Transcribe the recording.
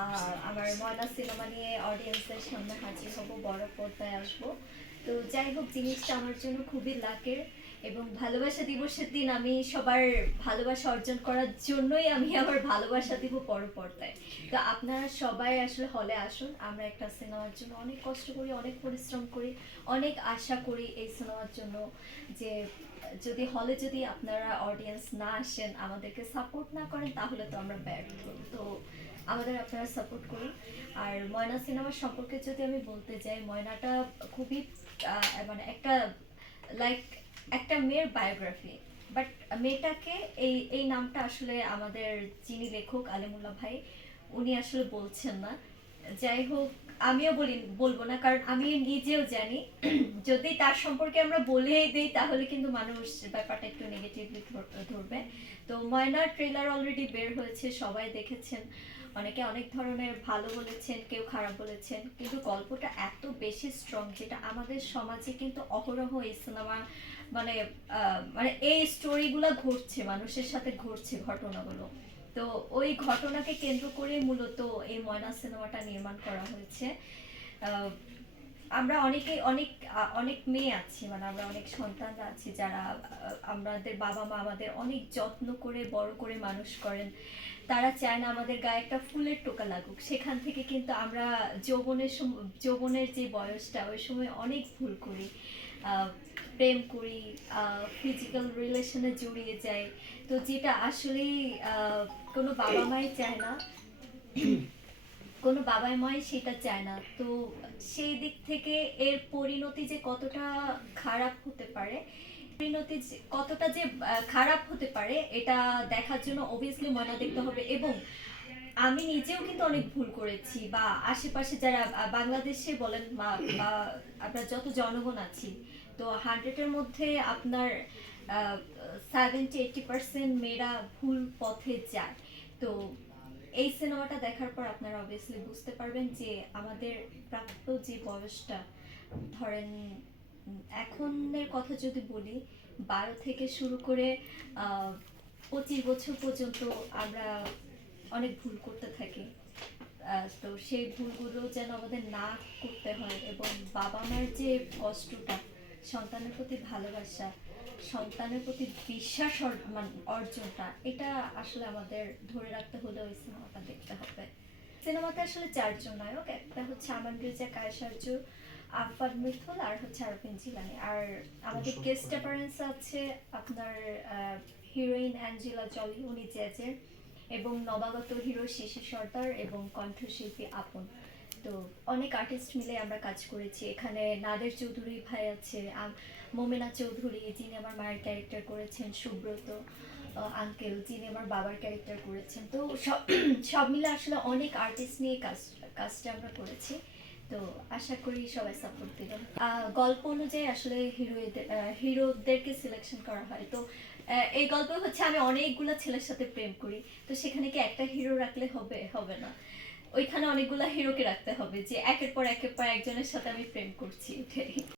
আর আমার ময়না সিনেমা নিয়ে অডিয়েন্সের সামনে হাজির হব, বড় পর্দায় আসব। তো যাই হোক, জিনিসটা আমার জন্য খুবই লাকের এবং ভালোবাসা দিবসের দিন আমি সবার ভালোবাসা অর্জন করার জন্যই আমি আমার ভালোবাসা দিব বড় পর্দায় তো আপনারা সবাই আসলে হলে আসুন, আমরা একটা সিনেমার জন্য অনেক কষ্ট করি, অনেক পরিশ্রম করি, অনেক আশা করি এই সিনেমার জন্য যে যদি হলে যদি আপনারা অডিয়েন্স না আসেন, আমাদেরকে সাপোর্ট না করেন, তাহলে তো আমরা ব্যর্থ। তো আমাদের আপনারা সাপোর্ট করুন। আর ময়না সিনেমা সম্পর্কে যদি আমি বলতে যাই, ময়নাটা খুবই মানে একটা লাইক একটা মেয়ের বায়োগ্রাফি বাট মেয়েটাকে এই এই নামটা আসলে আমাদের যিনি লেখক আলিমুল্লাহ ভাই, উনি আসলে বলছেন না। যাই হোক, আমিও বলি, বলব না, কারণ আমি নিজেও জানি, যদি তার সম্পর্কে আমরা বলেই দিই, তাহলে কিন্তু মানুষ ব্যাপারটা একটু নেগেটিভলি ধরবে। তো ময়নার ট্রেলার অলরেডি বের হয়েছে, সবাই দেখেছেন। অনেকে অনেক ধরনের ভালো বলেছেন, কেউ খারাপ বলেছেন, কিন্তু গল্পটা এত বেশি স্ট্রং যেটা আমাদের সমাজে কিন্তু অহরহ এই সিনেমা মানে মানে এই স্টোরিগুলো ঘটছে, মানুষের সাথে ঘটছে ঘটনাগুলো। তো ওই ঘটনাকে কেন্দ্র করে মূলত এই ময়না সিনেমাটা নির্মাণ করা হয়েছে। আমরা অনেকে অনেক অনেক মেয়ে আছি মানে আমরা অনেক সন্তানরা আছি যারা আমাদের বাবা মা আমাদের অনেক যত্ন করে, বড় করে মানুষ করেন। তারা চায় না আমাদের গায়ে একটা ফুলের টোকা লাগুক। সেখান থেকে কিন্তু আমরা যৌবনের যৌবনের যে বয়সটা, ওই সময় অনেক ভুল করি। প্রেম করি ফিজিক্যাল রিলেশনে জড়িয়ে যাই। তো যেটা আসলেই আহ, কোনো বাবা মাই চায় না কোনো বাবা মাই সেটা চায় না। তো সেই দিক থেকে এর পরিণতি যে কতটা খারাপ হতে পারে পরিণতি কতটা যে খারাপ হতে পারে এটা দেখার জন্য অবভিয়াসলি মনে দেখতে হবে। এবং আমি নিজেও কিন্তু অনেক ভুল করেছি বা আশেপাশে যারা বাংলাদেশে বলেন বা আপনার যত জনগণ আছি তো হান্ড্রেডের মধ্যে আপনার সেভেন্টি এইটি পার্সেন্ট মেয়েরা ভুল পথে যায়। তো এই সিনেমাটা দেখার পর আপনারা অবভিয়াসলি বুঝতে পারবেন যে আমাদের প্রাপ্ত যে বয়সটা, ধরেন এখনের কথা যদি বলি, বারো থেকে শুরু করে পঁচিশ বছর পর্যন্ত আমরা অনেক ভুল করতে থাকি। তো সেই ভুলগুলো যেন আমাদের না করতে হয় এবং বাবা মার যে কষ্টটা সন্তানের প্রতি ভালোবাসা সন্তানের প্রতি বিশ্বাস অর- অর্জনটা এটা আসলে আমাদের ধরে রাখতে হলে ওই সিনেমাটা দেখতে হবে। সিনেমাতে আসলে চারজন নায়ক একটা হচ্ছে আমান রেজা কায়সার্য আফাদ মিথুল আর হচ্ছে আরফিন জিলানি। আর আমাদের গেস্ট। অ্যাপারেন্স আছে আপনার হিরোইন অ্যাঞ্জেলা জলি উনি জ্যাজের এবং নবাগত হিরো শিশু সর্দার এবং কণ্ঠশিল্পী আপন। তো অনেক আর্টিস্ট মিলে আমরা কাজ করেছি। এখানে নাদের চৌধুরী ভাই আছে মোমেনা চৌধুরী, যিনি আমার মায়ের ক্যারেক্টার করেছেন, সুব্রত আঙ্কেল যিনি আমার বাবার ক্যারেক্টার করেছেন। তো সব সব মিলে আসলে অনেক আর্টিস্ট নিয়ে কাজ কাজটা আমরা করেছি। তো আশা করি সবাই সাপোর্ট দেবেন। গল্প অনুযায়ী আসলে হিরোদের হিরোদেরকে সিলেকশন করা হয়। তো এই গল্প হচ্ছে আমি অনেকগুলো ছেলের সাথে প্রেম করি। তো সেখানে কি একটা হিরো রাখলে হবে হবে না। ওইখানে অনেকগুলা হিরোকে রাখতে হবে যে একের পর একের পর একজনের সাথে আমি প্রেম করছি এটাই